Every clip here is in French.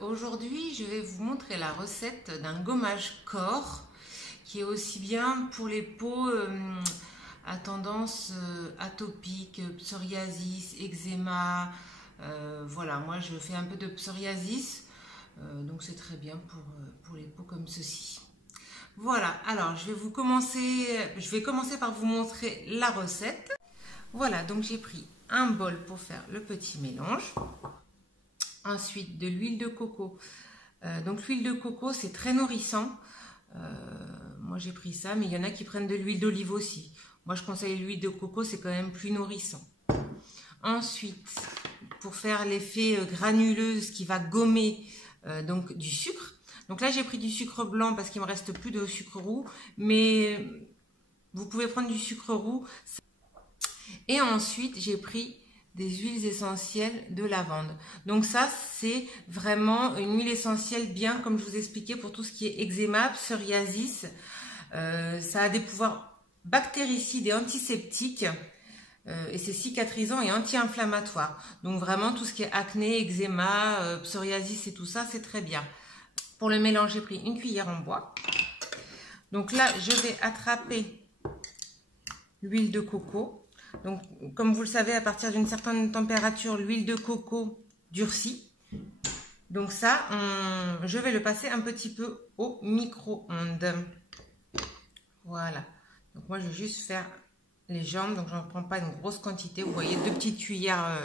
Aujourd'hui je vais vous montrer la recette d'un gommage corps qui est aussi bien pour les peaux à tendance atopique, psoriasis, eczéma. Voilà, moi je fais un peu de psoriasis, donc c'est très bien pour les peaux comme ceci. Voilà, alors je vais commencer par vous montrer la recette. Voilà, donc j'ai pris un bol pour faire le petit mélange. Ensuite, de l'huile de coco. Donc l'huile de coco, c'est très nourrissant. Moi, j'ai pris ça, mais il y en a qui prennent de l'huile d'olive aussi. Moi, je conseille l'huile de coco, c'est quand même plus nourrissant. Ensuite, pour faire l'effet granuleuse qui va gommer donc du sucre. Donc là, j'ai pris du sucre blanc parce qu'il me reste plus de sucre roux, mais vous pouvez prendre du sucre roux. Et ensuite, j'ai pris des huiles essentielles de lavande. Donc ça, c'est vraiment une huile essentielle bien, comme je vous expliquais, pour tout ce qui est eczéma, psoriasis. Ça a des pouvoirs bactéricides et antiseptiques. Et c'est cicatrisant et anti-inflammatoire. Donc vraiment, tout ce qui est acné, eczéma, psoriasis et tout ça, c'est très bien. Pour le mélange, j'ai pris une cuillère en bois. Donc là, je vais attraper l'huile de coco. Donc, comme vous le savez, à partir d'une certaine température, l'huile de coco durcit. Donc ça, je vais le passer un petit peu au micro-ondes. Voilà. Donc moi, je vais juste faire les jambes. Donc, je n'en prends pas une grosse quantité. Vous voyez, 2 petites cuillères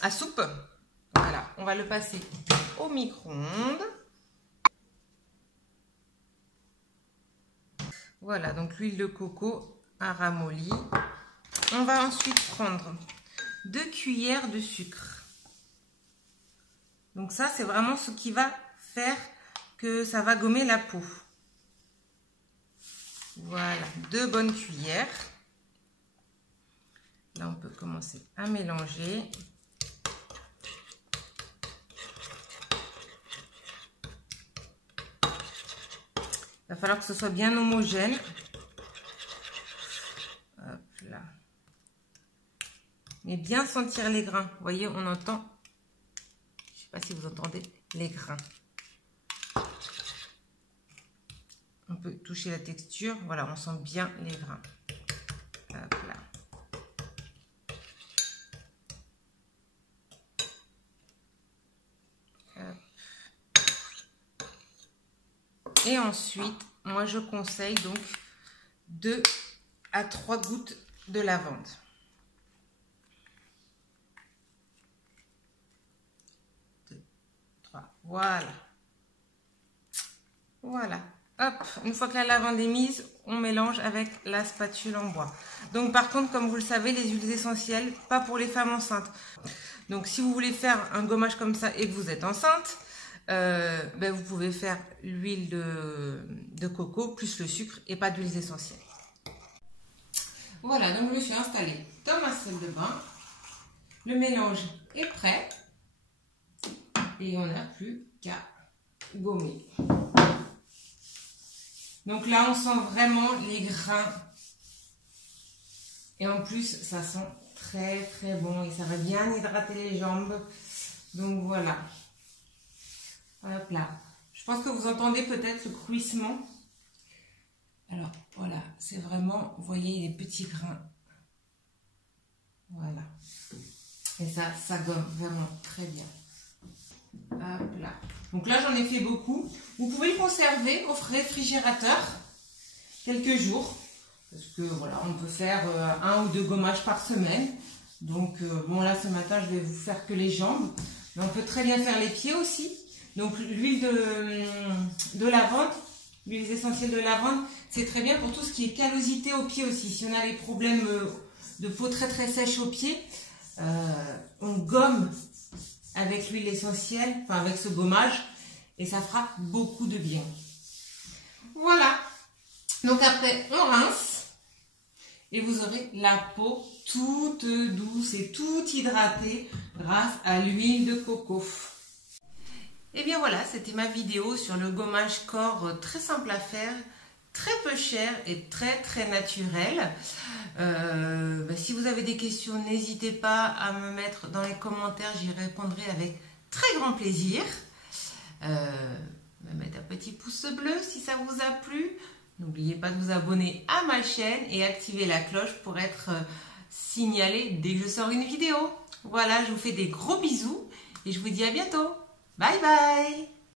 à soupe. Voilà, on va le passer au micro-ondes. Voilà, donc l'huile de coco a ramolli. On va ensuite prendre 2 cuillères de sucre. Donc ça, c'est vraiment ce qui va faire que ça va gommer la peau. Voilà, 2 bonnes cuillères. Là, on peut commencer à mélanger. Il va falloir que ce soit bien homogène. Hop là. Mais bien sentir les grains. Vous voyez, on entend, je ne sais pas si vous entendez les grains. On peut toucher la texture. Voilà, on sent bien les grains. Hop là. Et ensuite, moi je conseille donc 2 à 3 gouttes de lavande. Voilà. Voilà. Hop, une fois que la lavande est mise, on mélange avec la spatule en bois. Donc par contre, comme vous le savez, les huiles essentielles, pas pour les femmes enceintes. Donc si vous voulez faire un gommage comme ça et que vous êtes enceinte, vous pouvez faire l'huile de coco plus le sucre et pas d'huiles essentielles. Voilà, donc je me suis installée dans ma salle de bain. Le mélange est prêt. Et on n'a plus qu'à gommer. Donc là, on sent vraiment les grains. Et en plus, ça sent très très bon. Et ça va bien hydrater les jambes. Donc voilà. Hop là. Je pense que vous entendez peut-être ce cruissement. Alors voilà, c'est vraiment, vous voyez les petits grains. Voilà. Et ça gomme vraiment très bien. Hop là. Donc là, j'en ai fait beaucoup. Vous pouvez le conserver au réfrigérateur quelques jours. Parce que voilà, on peut faire 1 ou 2 gommages par semaine. Donc bon, là ce matin, je vais vous faire que les jambes. Mais on peut très bien faire les pieds aussi. Donc l'huile de lavande, l'huile essentielle de lavande, c'est très bien pour tout ce qui est callosité aux pieds aussi. Si on a des problèmes de peau très très sèche aux pieds, on gomme avec l'huile essentielle, enfin avec ce gommage, et ça fera beaucoup de bien. Voilà. Donc après, on rince, et vous aurez la peau toute douce et toute hydratée grâce à l'huile de coco. Et bien voilà, c'était ma vidéo sur le gommage corps très simple à faire, très peu cher et très naturel. Si vous avez des questions, n'hésitez pas à me mettre dans les commentaires, j'y répondrai avec très grand plaisir. Mettre un petit pouce bleu si ça vous a plu. N'oubliez pas de vous abonner à ma chaîne et activer la cloche pour être signalé dès que je sors une vidéo. Voilà, je vous fais des gros bisous et je vous dis à bientôt. Bye bye!